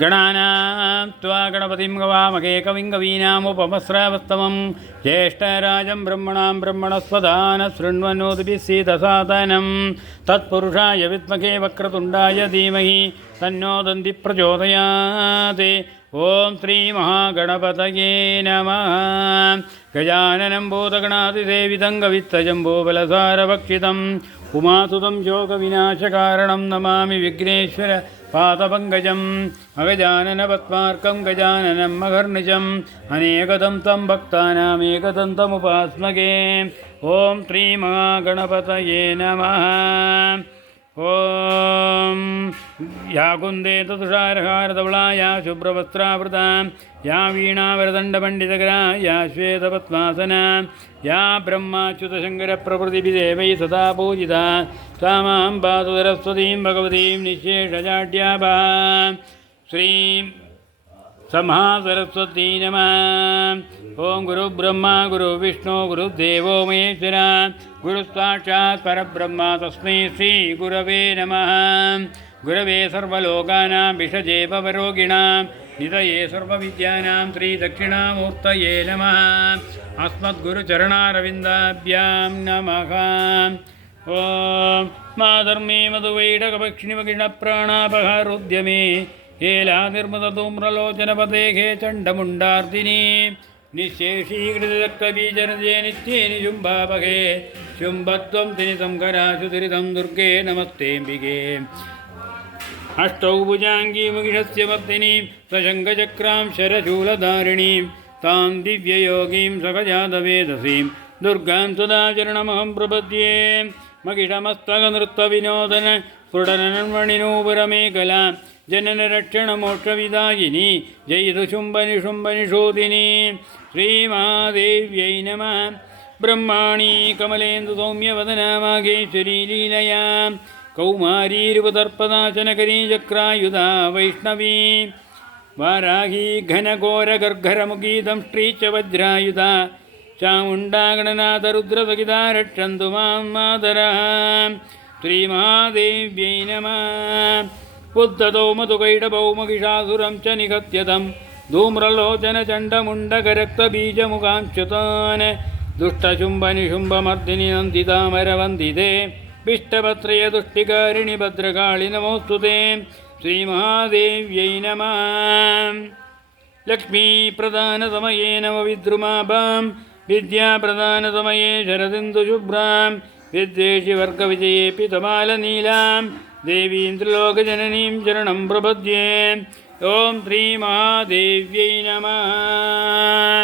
गणानां त्वा गणपतिं गवामहे कविं कवीनामुपमस्रवस्तमं ज्येष्ठराजं ब्रह्मणां ब्रह्मणस्पदान शृण्वन्नोतिभिस्सीदसादनं तत्पुरुषाय विद्महे वक्रतुण्डाय धीमहि तन्नो दन्ति प्रचोदयात्। ओं श्री महागणपतये नमः। गजाननं भूतगणातिसेवितं गवित्तजम्बूफलसारभक्षितम् उमासुतं शोकविनाशकारणं नमामि विघ्नेश्वर पादपङ्कजम् अगजाननपद्मार्कं गजाननं महर्निशम् अनेकदं तं भक्तानामेकदन्तमुपास्महे। ॐ श्रीमहागणपतये नमः। ॐ या कुन्दे तुषारहारधवला या शुभ्रवस्त्रावृता या वीणावरदण्डपण्डितकरा या श्वेतपद्मासना या ब्रह्माच्युतशङ्करप्रभृतिभिदेवैः सदा पूजिता सा मां पातु सरस्वतीं भगवतीं निःशेषजाड्याभा। श्रीं महासरस्वती नमः। ओं गुरुब्रह्मा गुरुविष्णु गुरुदेवो महेश्वरा गुरुसाक्षात् परब्रह्म तस्मै श्रीगुरवे नमः। गुरवे सर्वलोकानां विषजे भवरोगिणां निधये सर्वविद्यानां श्रीदक्षिणामूर्तये नमः। अस्मद्गुरुचरणारविन्दाभ्यां नमः। ॐ माधर्मे मधुवैडकपक्षिणिमकिणप्राणापहारोद्यमे हेलानिर्मदधूम्रलोचनपदेहे चण्डमुण्डार्दिनी निःशेषीकृतरक्तबीजनजे नित्ये निशुम्भापहे शुम्भत्वं तिनितं कराशुतिरितं दुर्गे नमस्तेऽम्बिके। अष्टौ भुजाङ्गी मुगिषस्य मर्दिनीं सशङ्खचक्रां शरशूलधारिणीं तां दिव्ययोगीं सकजातवेदसीं दुर्गां सदा चरणमहं प्रपद्ये। महिषमस्तकनृत्तविनोदन स्फुटनन्मणिनूपुरमेखलां जननरक्षणमोक्षविदायिनी जयतु शुम्भनिशुम्भनिशोधिनी श्रीमहादेव्यै नमः। ब्रह्माणी कमलेन्दुसौम्यवदना माघेश्वरी लीलया कौमारीरुपदर्पदाचनकरी चक्रायुधा वैष्णवी वाराही घनघोरगर्घरमुखी दंष्ट्री च वज्रायुधा चामुण्डा गणनाथरुद्रसहिता रक्षन्तु मां मातरः। श्रीमहादेव्यै नमः। उद्धतौ मधुकैटभौ महिषासुरं च निहत्यतं धूम्रलोचनचण्डमुण्डकरक्तबीजमुखांश्च्युतान् दुष्टशुम्भनिशुम्भमर्दिनि नन्दितामरवन्दिते विष्टपत्रयतुष्टिकारिणि भद्रकाळि नमोऽस्तुते। श्रीमहादेव्यै नमः। लक्ष्मीप्रदानसमये नवविद्रुमाभां विद्याप्रदानसमये शरदिन्दुशुभ्रां विद्वेषिवर्गविजये पितमालनीलां देवीं त्रिलोकजननीं शरणं प्रपद्ये। ॐ श्रीमहादेव्यै नमः।